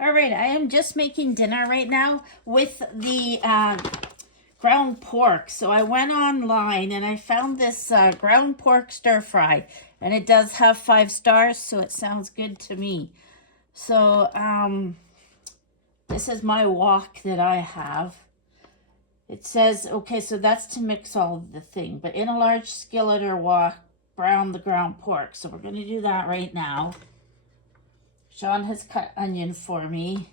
All right, I am just making dinner right now with the ground pork. So I went online and I found this ground pork stir fry, and it does have 5 stars, so it sounds good to me. So this is my wok that I have. It says, okay, so that's to mix all of the thing, but in a large skillet or wok, brown the ground pork. So we're going to do that right now. Shawn has cut onion for me.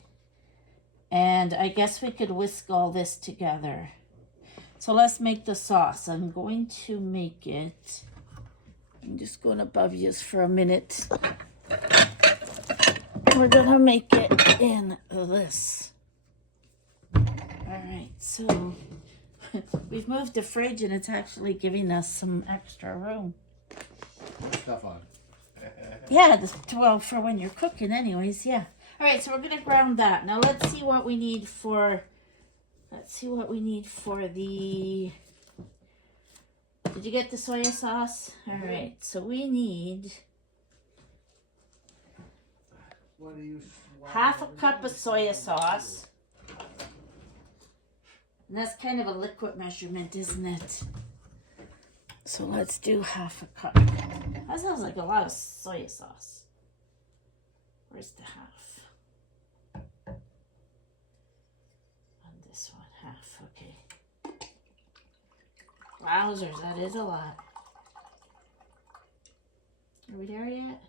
And I guess we could whisk all this together. So let's make the sauce. I'm going to make it. I'm just going above you for a minute. We're going to make it in this. All right, so we've moved the fridge and it's actually giving us some extra room. Stuff on. Yeah, well, for when you're cooking anyways, yeah. All right, so we're going to ground that. Now let's see what we need for, the, did you get the soy sauce? All right, so we need half a cup of soy sauce. And that's kind of a liquid measurement, isn't it? So let's do half a cup. That sounds like a lot of soy sauce. Where's the half? On this one, half, okay. Wowzers, that is a lot. Are we there yet?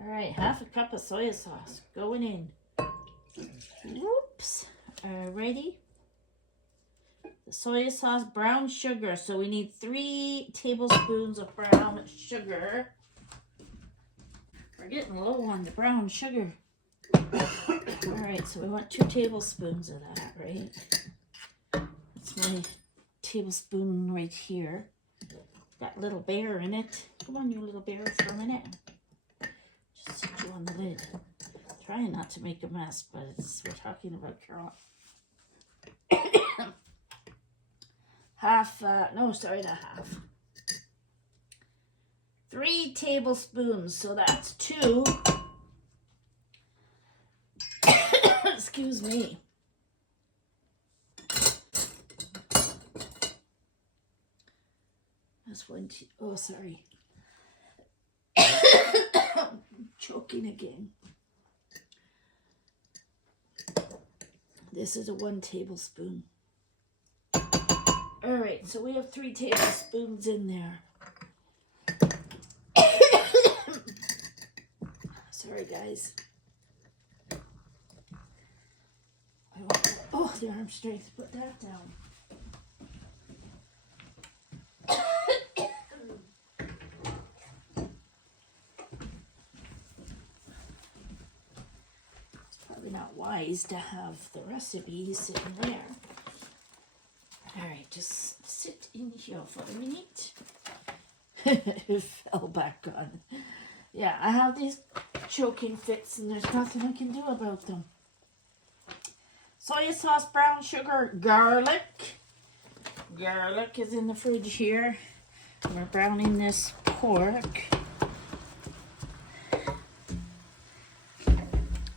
All right, half a cup of soy sauce going in. Whoops. Ready? The soy sauce, brown sugar. So we need 3 tablespoons of brown sugar. We're getting low on the brown sugar. All right, so we want 2 tablespoons of that, right? That's my tablespoon right here. Got little bear in it. Come on, you little bear, for a minute. Just sit you on the lid. Trying not to make a mess, but we're talking about Carol. Not half. 3 tablespoons, so that's 2. Excuse me. That's 1, oh, sorry. Choking again. This is a 1 tablespoon. All right, so we have 3 tablespoons in there. Sorry, guys. Oh, the arm strength. Put that down. It's probably not wise to have the recipe sitting there. All right, just sit in here for a minute. It fell back on. Yeah, I have these choking fits and there's nothing I can do about them. Soy sauce, brown sugar, garlic. Garlic is in the fridge here. We're browning this pork.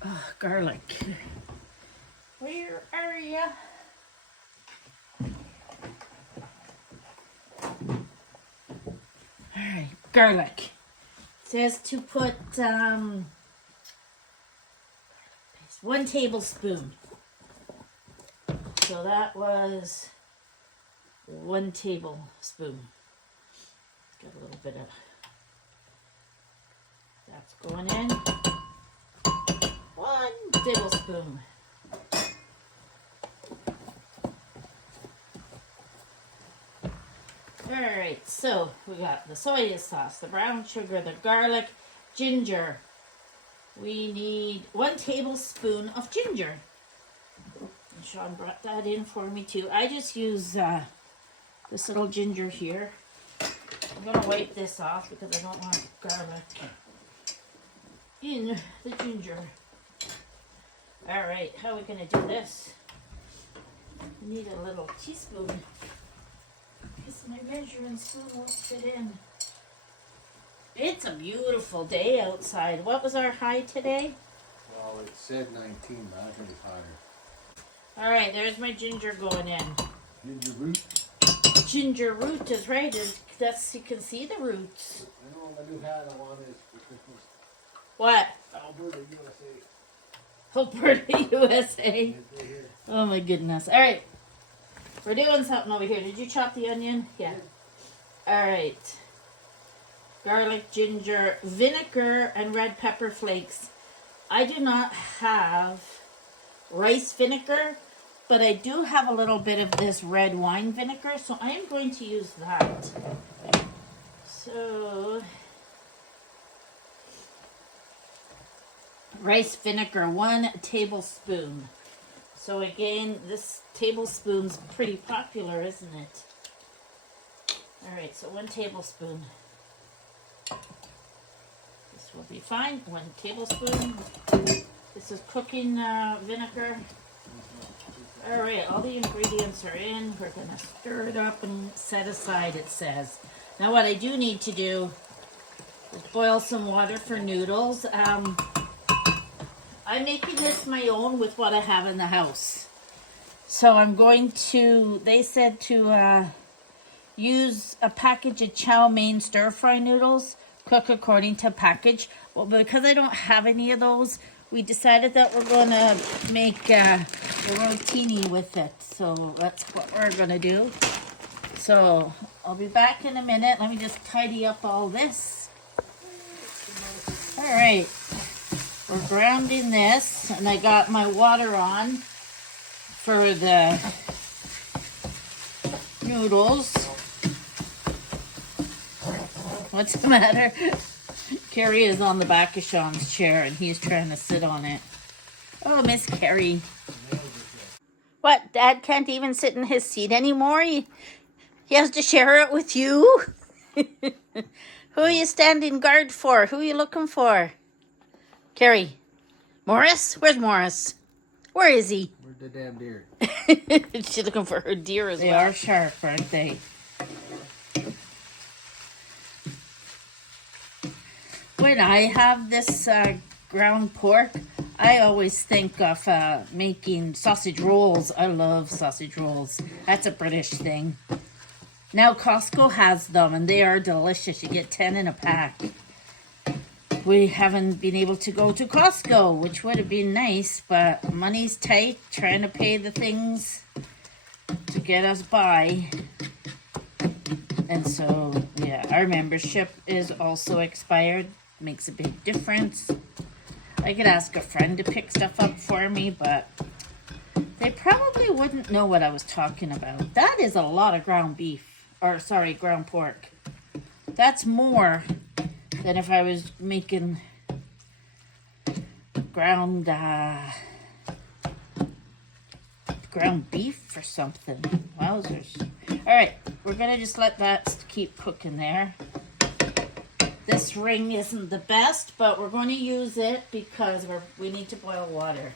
Oh, garlic. Where are you? Alright, garlic. It says to put 1 tablespoon. So that was 1 tablespoon. Got a little bit of that's going in. 1 tablespoon. Alright, so we got the soy sauce, the brown sugar, the garlic, ginger. We need 1 tablespoon of ginger. And Shawn brought that in for me too. I just use this little ginger here. I'm going to wipe this off because I don't want garlic in the ginger. Alright, how are we going to do this? I need a little teaspoon. Because my measuring spoon won't fit in. It's a beautiful day outside. What was our high today? Well, it said 19, but I think it's higher. All right, there's my ginger going in. Ginger root? Ginger root is right. That's, you can see the roots. I know the new hat I want is for Christmas. What? Alberta, USA. Alberta, USA. It's right here. Oh my goodness. All right. We're doing something over here. Did you chop the onion? Yeah. All right. Garlic, ginger, vinegar, and red pepper flakes. I do not have rice vinegar, but I do have a little bit of this red wine vinegar, so I am going to use that. So, rice vinegar, 1 tablespoon. So again, this tablespoon's pretty popular, isn't it? All right, so 1 tablespoon. This will be fine. 1 tablespoon. This is cooking vinegar. All right, all the ingredients are in. We're gonna stir it up and set aside, it says. Now what I do need to do is boil some water for noodles. I'm making this my own with what I have in the house. So I'm going to, they said to use a package of chow mein stir fry noodles, cook according to package. Well, because I don't have any of those, we decided that we're going to make a rotini with it. So that's what we're going to do. So I'll be back in a minute. Let me just tidy up all this. All right. We're grounding this, and I got my water on for the noodles. What's the matter? Carrie is on the back of Shawn's chair, and he's trying to sit on it. Oh, Miss Carrie. What? Dad can't even sit in his seat anymore? He has to share it with you? Who are you standing guard for? Who are you looking for? Carrie. Morris? Where's Morris? Where is he? Where's the damn deer? She's looking for her deer as well. They are sharp, aren't they? When I have this ground pork, I always think of making sausage rolls. I love sausage rolls. That's a British thing. Now Costco has them, and they are delicious. You get 10 in a pack. We haven't been able to go to Costco, which would have been nice, but money's tight, trying to pay the things to get us by. And so, yeah, our membership is also expired. Makes a big difference. I could ask a friend to pick stuff up for me, but they probably wouldn't know what I was talking about. That is a lot of ground beef, or sorry, ground pork. That's more than if I was making ground beef or something. Wowzers. All right, we're gonna just let that keep cooking there. This ring isn't the best, but we're going to use it because we need to boil water.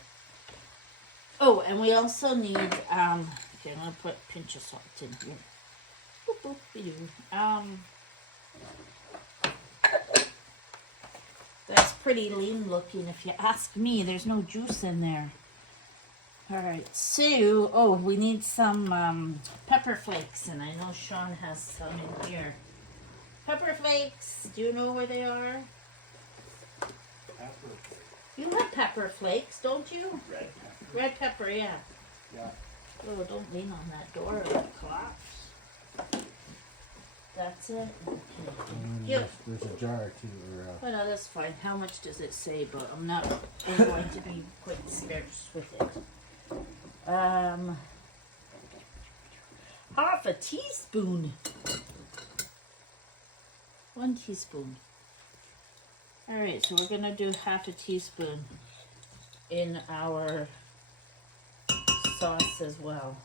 Oh, and we also need, okay, I'm going to put a pinch of salt in here. Boop, boop, that's pretty lean looking if you ask me. There's no juice in there. All right, so, oh, we need some pepper flakes, and I know Shawn has some in here. Pepper flakes, do you know where they are? Pepper. You have pepper flakes, don't you? Red pepper. Red pepper, yeah. Yeah. Oh, don't lean on that door, it'll collapse. That's it? Okay. There's a jar too. Oh, no, that's fine. How much does it say? But I'm not going to be quite scarce with it. Half a teaspoon. 1 teaspoon. All right, so we're gonna do half a teaspoon in our sauce as well.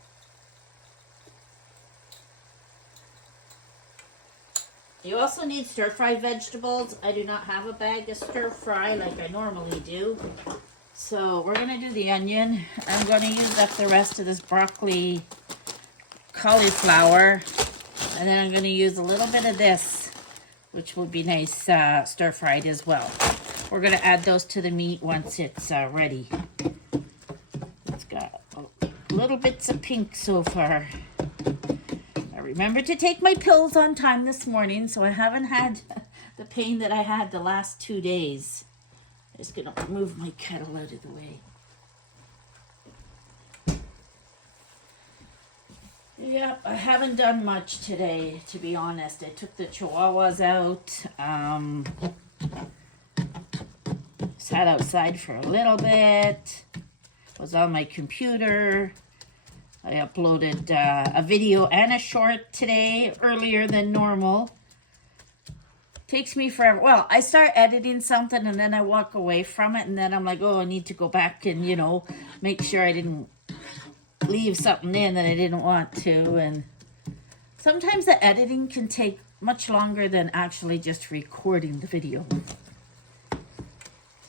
You also need stir-fry vegetables. I do not have a bag of stir-fry like I normally do. So we're gonna do the onion. I'm gonna use up the rest of this broccoli cauliflower. And then I'm gonna use a little bit of this which will be nice stir-fried as well. We're going to add those to the meat once it's ready. It's got little bits of pink so far. I remembered to take my pills on time this morning, so I haven't had the pain that I had the last 2 days. I'm just going to move my kettle out of the way. Yep, I haven't done much today, to be honest. I took the chihuahuas out. Sat outside for a little bit. Was on my computer. I uploaded a video and a short today, earlier than normal. Takes me forever. Well, I start editing something and then I walk away from it and then I'm like, oh, I need to go back and, you know, make sure I didn't leave something in that I didn't want to. And sometimes the editing can take much longer than actually just recording the video.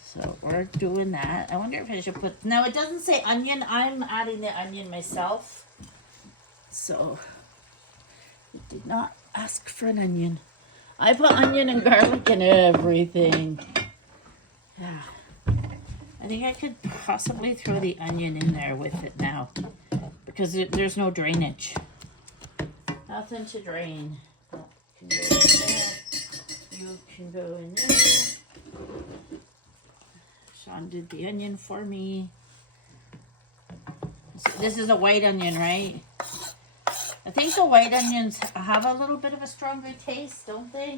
So we're doing that. I wonder if I should put, now it doesn't say onion. I'm adding the onion myself. So it did not ask for an onion. I put onion and garlic and everything. Yeah. I think I could possibly throw the onion in there with it now because there's no drainage. Nothing to drain. Oh, can go in there. You can go in there. Shawn did the onion for me. This is a white onion, right? I think the white onions have a little bit of a stronger taste, don't they?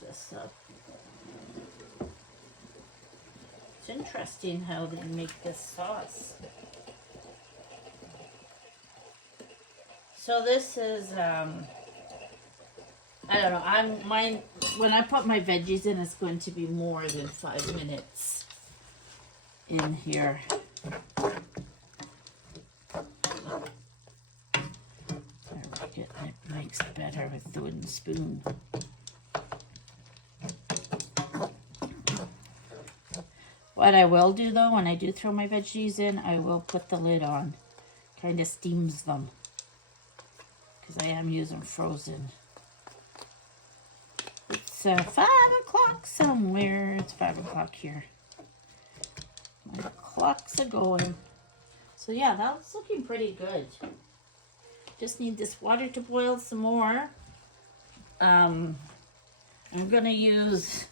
This up. It's interesting how they make this sauce. So this is I don't know. When I put my veggies in, it's going to be more than 5 minutes in here. It makes it better with the wooden spoon. What I will do though, when I do throw my veggies in, I will put the lid on. Kind of steams them. Because I am using frozen. It's 5 o'clock somewhere. It's 5 o'clock here. My clock's a-going. So yeah, that's looking pretty good. Just need this water to boil some more. I'm going to use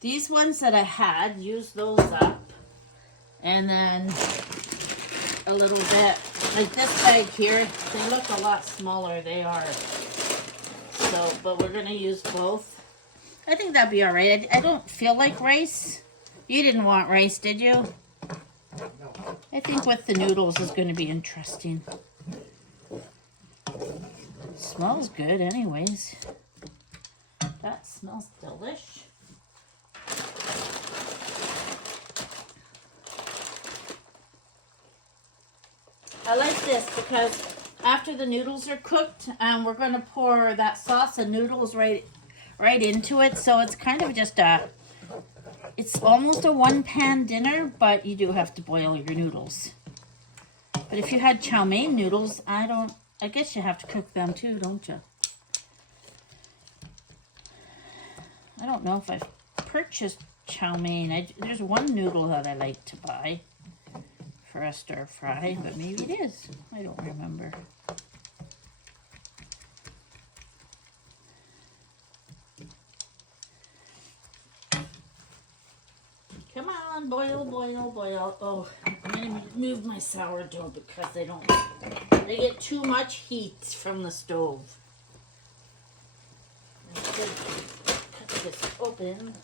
these ones that I had, use those up. And then a little bit, like this bag here, they look a lot smaller, they are. So, but we're going to use both. I think that'd be all right. I don't feel like rice. You didn't want rice, did you? No. I think with the noodles is going to be interesting. Smells good anyways. That smells delish. I like this because after the noodles are cooked, we're going to pour that sauce and noodles right into it. So it's kind of just it's almost a one-pan dinner, but you do have to boil your noodles. But if you had chow mein noodles, I guess you have to cook them too, don't you? I don't know if I've purchased chow mein. There's one noodle that I like to buy for a stir fry, but maybe it is. I don't remember. Come on, boil, boil, boil. Oh, I'm going to move my sourdough because they get too much heat from the stove. I'm going to cut this open.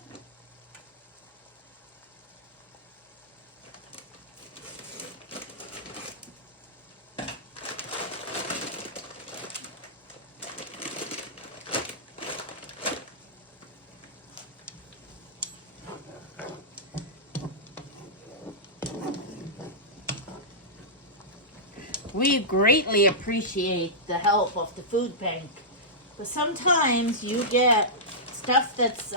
We greatly appreciate the help of the food bank. But sometimes you get stuff that's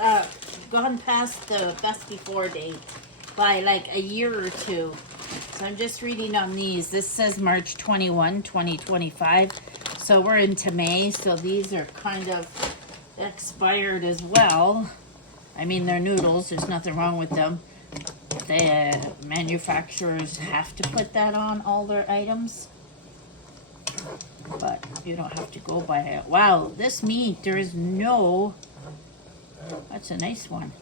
gone past the best before date by like a year or two. So I'm just reading on these. This says March 21, 2025. So we're into May. So these are kind of expired as well. I mean, they're noodles. There's nothing wrong with them. The manufacturers have to put that on all their items. But you don't have to go by it. Wow, this meat, there is no... That's a nice one.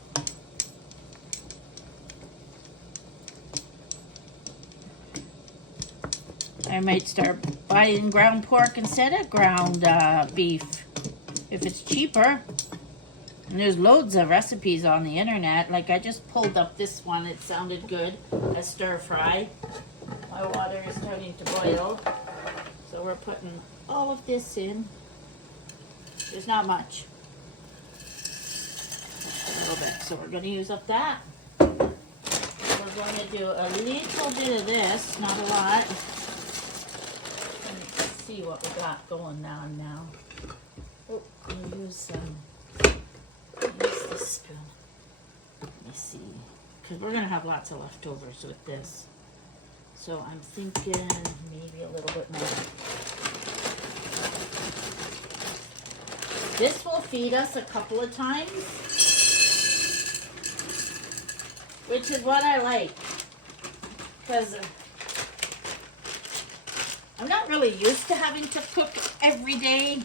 I might start buying ground pork instead of ground beef if it's cheaper. And there's loads of recipes on the internet. Like I just pulled up this one. It sounded good. A stir fry. My water is starting to boil. So we're putting all of this in. There's not much. Just a little bit. So we're going to use up that. We're going to do a little bit of this. Not a lot. Let's see what we got going on now. Oh, we'll use some... Use this spoon. Let me see. Because we're going to have lots of leftovers with this. So I'm thinking maybe a little bit more. This will feed us a couple of times. Which is what I like. Because I'm not really used to having to cook every day.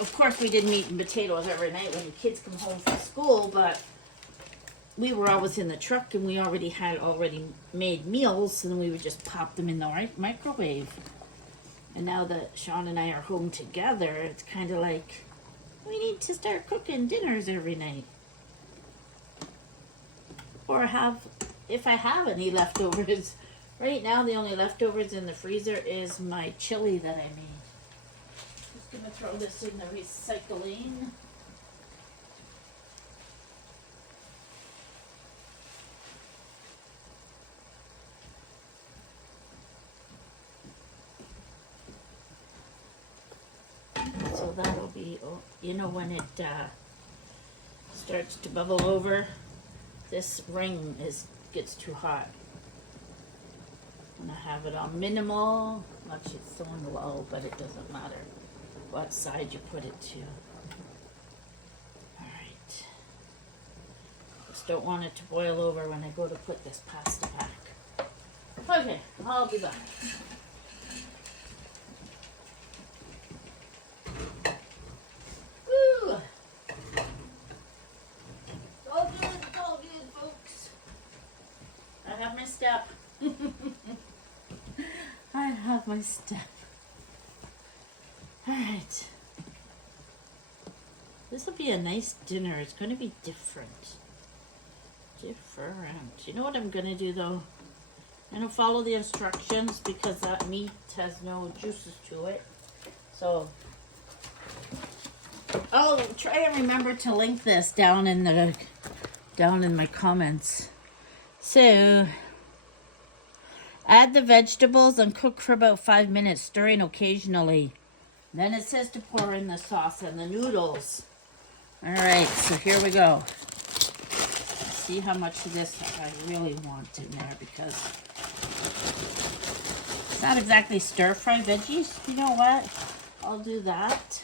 Of course we did meat and potatoes every night when the kids come home from school, but we were always in the truck and we already had made meals, and we would just pop them in the microwave. And now that Shawn and I are home together, it's kind of like we need to start cooking dinners every night. Or if I have any leftovers. Right now the only leftovers in the freezer is my chili that I made. Gonna throw this in the recycling. So that'll be, you know, when it starts to bubble over, this ring gets too hot. I'm gonna have it on minimal. Actually, it's on low, but it doesn't matter what side you put it to. Alright. Just don't want it to boil over when I go to put this pasta back. Okay, I'll be back. Woo! All good, folks. I have my step. I have my step. Alright. This will be a nice dinner. It's going to be different. You know what I'm going to do though? I'm going to follow the instructions because that meat has no juices to it. So, I'll try and remember to link this down in my comments. So, add the vegetables and cook for about 5 minutes, stirring occasionally. Then it says to pour in the sauce and the noodles. Alright, so here we go. Let's see how much of this I really want in there, because it's not exactly stir-fry veggies. You know what? I'll do that.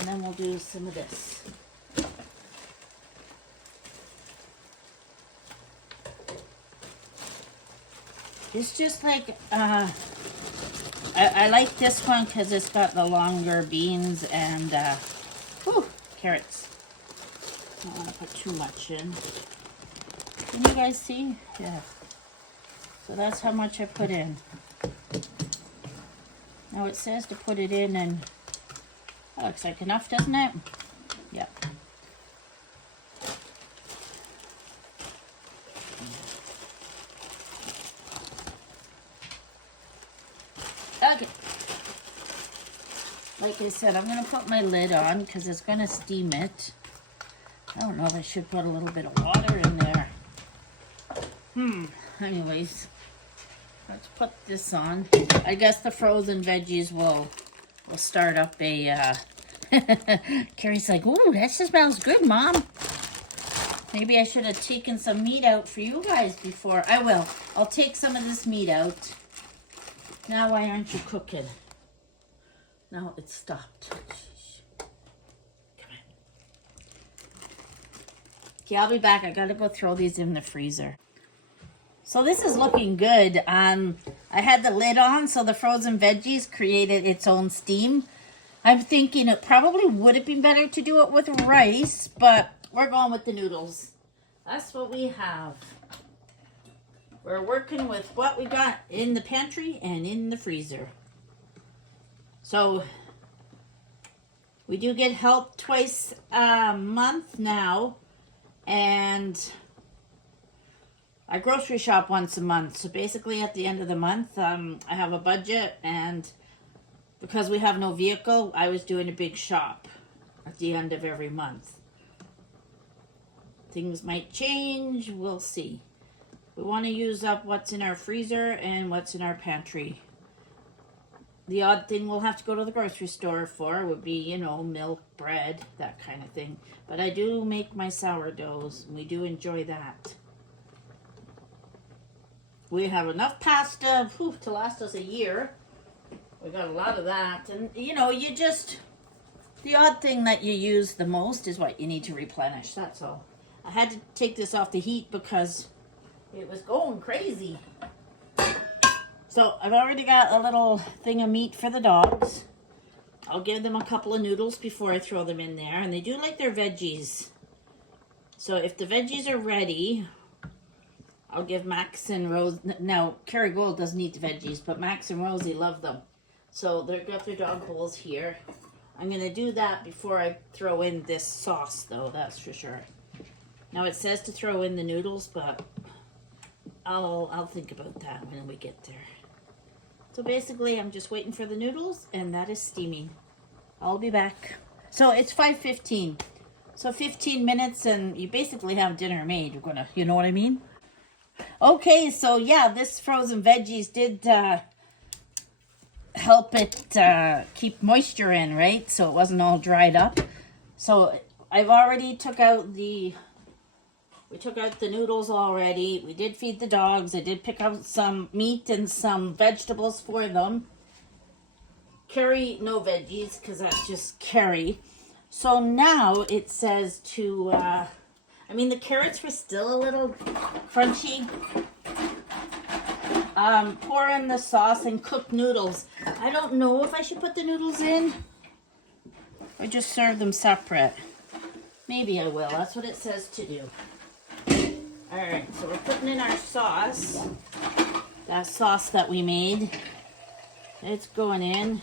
And then we'll do some of this. It's just like, I like this one because it's got the longer beans and carrots. I don't want to put too much in. Can you guys see? Yeah. So that's how much I put in. Now it says to put it in, and that looks like enough, doesn't it? Yep. Okay. Like I said, I'm going to put my lid on because it's going to steam it. I don't know if I should put a little bit of water in there. Anyways, let's put this on. I guess the frozen veggies will start up a... Carrie's like, ooh, that smells good, Mom. Maybe I should have taken some meat out for you guys before. I will. I'll take some of this meat out. Now why aren't you cooking? No, it stopped. Come on. Okay, I'll be back. I gotta go throw these in the freezer. So this is looking good. I had the lid on so the frozen veggies created its own steam. I'm thinking it probably would have been better to do it with rice, but we're going with the noodles. That's what we have. We're working with what we got in the pantry and in the freezer. So we do get help twice a month now, and I grocery shop once a month. So basically at the end of the month, I have a budget, and because we have no vehicle, I was doing a big shop at the end of every month. Things might change, we'll see. We want to use up what's in our freezer and what's in our pantry. The odd thing we'll have to go to the grocery store for would be, you know, milk, bread, that kind of thing. But I do make my sourdoughs, and we do enjoy that. We have enough pasta to last us a year. We got a lot of that. And, you know, the odd thing that you use the most is what you need to replenish. That's all. I had to take this off the heat because it was going crazy. So I've already got a little thing of meat for the dogs. I'll give them a couple of noodles before I throw them in there. And they do like their veggies. So if the veggies are ready, I'll give Max and Rose. Now, Carrie Gold doesn't eat the veggies, but Max and Rosie love them. So they've got their dog bowls here. I'm going to do that before I throw in this sauce, though, that's for sure. Now, it says to throw in the noodles, but I'll think about that when we get there. So basically, I'm just waiting for the noodles, and that is steaming. I'll be back. So it's 5:15. So 15 minutes, and you basically have dinner made. You're gonna, you know what I mean? Okay, so yeah, this frozen veggies did help it keep moisture in, right? So it wasn't all dried up. So I've already we took out the noodles already. We did feed the dogs. I did pick out some meat and some vegetables for them. Carrie, no veggies, because that's just Carrie. So now it says to, the carrots were still a little crunchy. Pour in the sauce and cook noodles. I don't know if I should put the noodles in or just serve them separate. Maybe I will. That's what it says to do. Alright, so we're putting in our sauce. That sauce that we made. It's going in.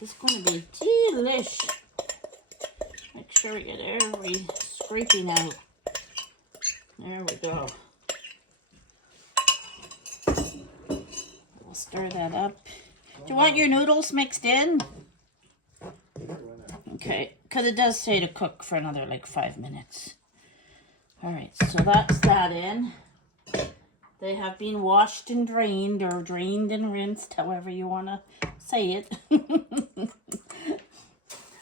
It's going to be delish. Make sure we get every scraping out. There we go. We'll stir that up. Do you want your noodles mixed in? Okay, because it does say to cook for another like 5 minutes. Alright, so that's that in. They have been washed and drained, or drained and rinsed, however you want to say it.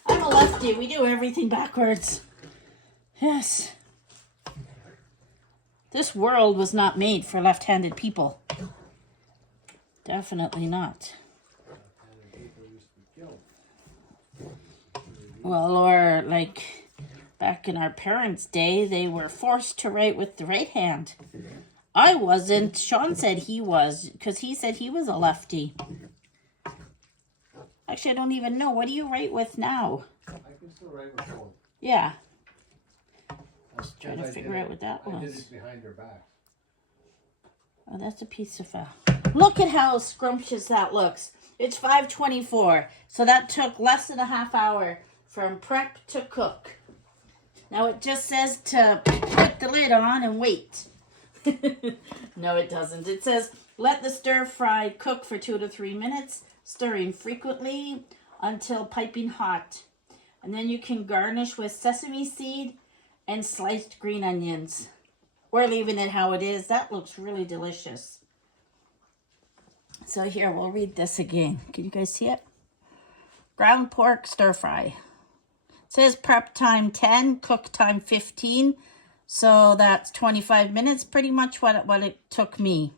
I'm a lefty. We do everything backwards. Yes. This world was not made for left-handed people. Definitely not. Well, or like back in our parents' day, they were forced to write with the right hand. I wasn't. Shawn said he was, because he said he was a lefty. Actually, I don't even know. What do you write with now? I can still write with both. Yeah. Just trying to figure out what that was. I did it behind her back. Oh, that's a piece of Look at how scrumptious that looks. It's 5:24, so that took less than a half hour from prep to cook. Now it just says to put the lid on and wait. No, it doesn't. It says let the stir fry cook for 2 to 3 minutes, stirring frequently until piping hot. And then you can garnish with sesame seed and sliced green onions. We're leaving it how it is. That looks really delicious. So here, we'll read this again. Can you guys see it? Ground pork stir fry. says prep time 10, cook time 15. So that's 25 minutes, pretty much what it took me.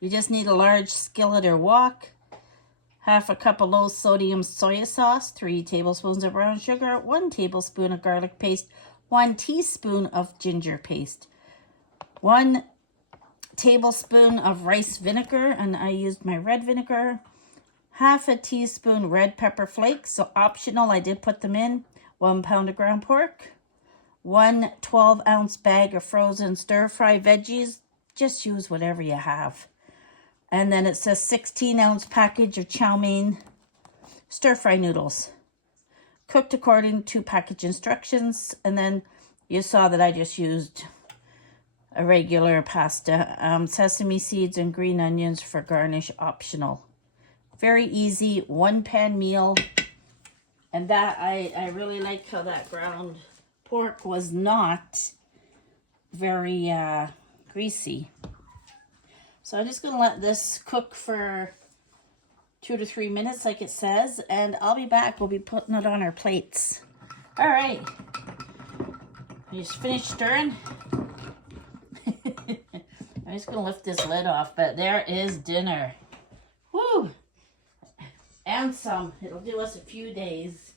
You just need a large skillet or wok, half a cup of low sodium soy sauce, 3 tablespoons of brown sugar, 1 tablespoon of garlic paste, 1 teaspoon of ginger paste, 1 tablespoon of rice vinegar, and I used my red vinegar, half a teaspoon red pepper flakes, so optional, I did put them in, 1 pound of ground pork, 1 12-ounce bag of frozen stir-fry veggies. Just use whatever you have. And then it says 16-ounce package of chow mein stir-fry noodles. Cooked according to package instructions. And then you saw that I just used a regular pasta. Sesame seeds and green onions for garnish, optional. Very easy, 1-pan meal. And that, I really like how that ground pork was not very greasy. So I'm just going to let this cook for 2 to 3 minutes like it says, and I'll be back. We'll be putting it on our plates. All right. I just finished stirring. I'm just going to lift this lid off, but there is dinner. Woo! And some. It'll do us a few days.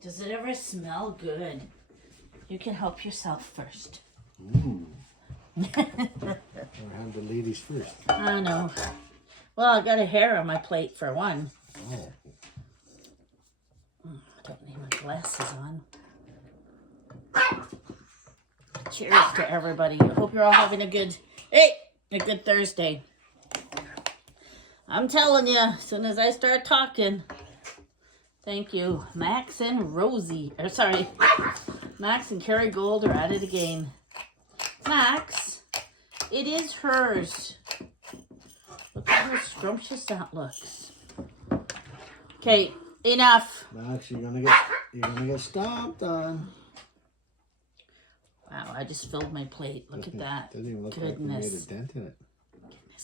Does it ever smell good? You can help yourself first. Ooh. Or have the ladies first. I know. Well, I got a hair on my plate for one. Oh. I don't need my glasses on. Cheers to everybody. I hope you're all having a good Thursday. I'm telling you, as soon as I start talking, thank you, Max and Rosie. Max and Carrie Gold are at it again. Max, it is hers. Look at how scrumptious that looks. Okay, enough. Max, you're gonna get stomped on. Wow, I just filled my plate. Look at that. Didn't even look Goodness. like you made a dent in it.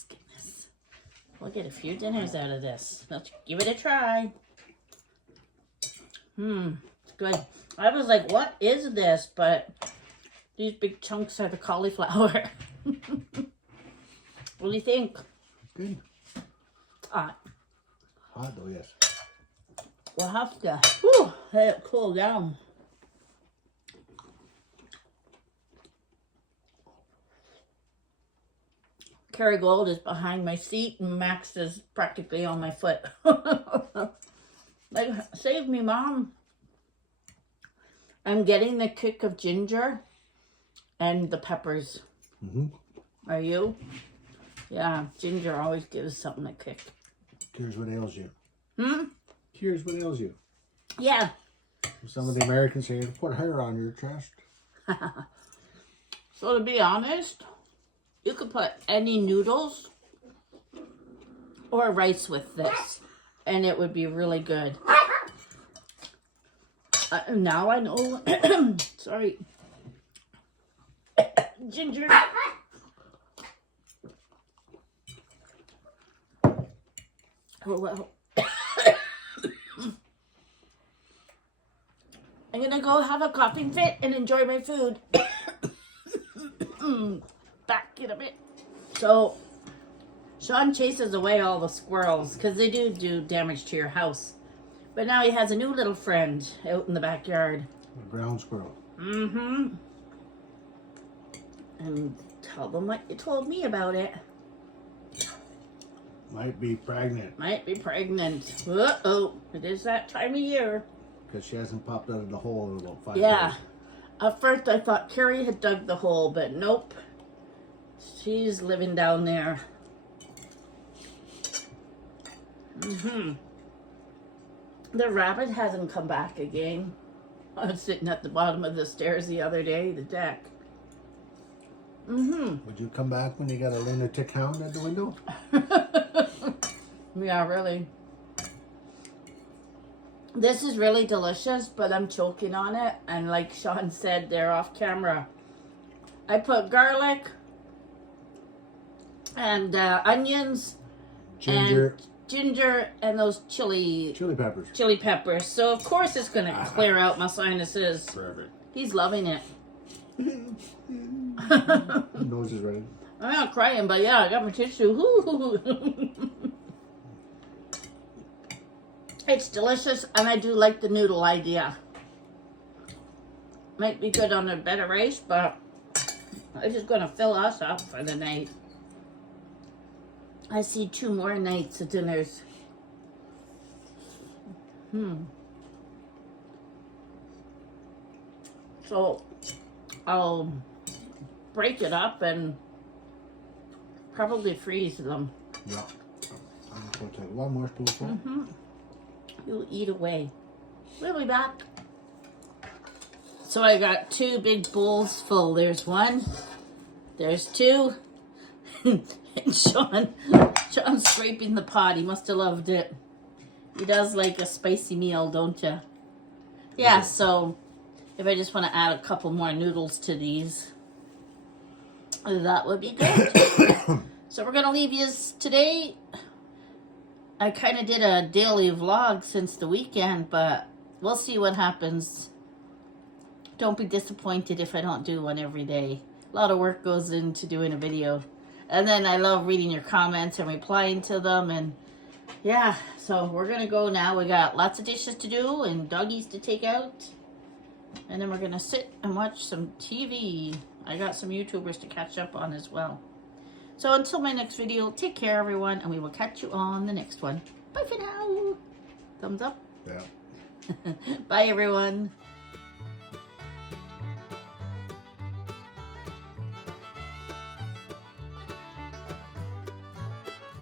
Goodness. We'll get a few dinners out of this. Let's give it a try. Good. I was like, what is this? But these big chunks are the cauliflower. What do you think? Good. Hot. Hot though, yes. We'll have to let it cool down. Carrie Gold is behind my seat and Max is practically on my foot. Like, save me, Mom. I'm getting the kick of ginger and the peppers. Are you? Yeah, ginger always gives something a kick. Here's what ails you. Here's what ails you. Yeah. Some of the Americans say, put hair on your chest. So to be honest, you could put any noodles or rice with this, and it would be really good. Now I know. Sorry. Ginger. Oh, well. I'm gonna go have a coughing fit and enjoy my food. Back in a bit. So, Shawn chases away all the squirrels because they do damage to your house. But now he has a new little friend out in the backyard. A ground squirrel. And tell them what you told me about it. Might be pregnant. Might be pregnant. Uh-oh. It is that time of year. Because she hasn't popped out of the hole in about 5 days. Yeah. At first I thought Carrie had dug the hole, but nope. She's living down there. The rabbit hasn't come back again. I was sitting at the bottom of the stairs the other day, the deck. Would you come back when you got a lunatic hound at the window? Yeah, really. This is really delicious, but I'm choking on it. And like Shawn said, they're off camera. I put garlic and onions, Ginger ginger and those chili peppers. So of course it's gonna clear out my sinuses. Perfect. He's loving it. Nose is ready. I'm not crying, but yeah, I got my tissue. It's delicious, and I do like the noodle idea. Might be good on a better rice, but it's just gonna fill us up for the night. I see 2 more nights of dinners. So I'll break it up and probably freeze them. Yeah. I'm going to take 1 more spoonful. You'll eat away. We'll be back. So I got 2 big bowls full. There's 1. There's 2. And Shawn's scraping the pot. He must have loved it. He does like a spicy meal, don't you? Yeah, so if I just want to add a couple more noodles to these, that would be good. So we're going to leave you today. I kind of did a daily vlog since the weekend, but we'll see what happens. Don't be disappointed if I don't do one every day. A lot of work goes into doing a video. And then I love reading your comments and replying to them. And yeah, so we're going to go now. We got lots of dishes to do and doggies to take out. And then we're going to sit and watch some TV. I got some YouTubers to catch up on as well. So until my next video, take care everyone, and we will catch you on the next one. Bye for now. Thumbs up. Yeah. Bye everyone.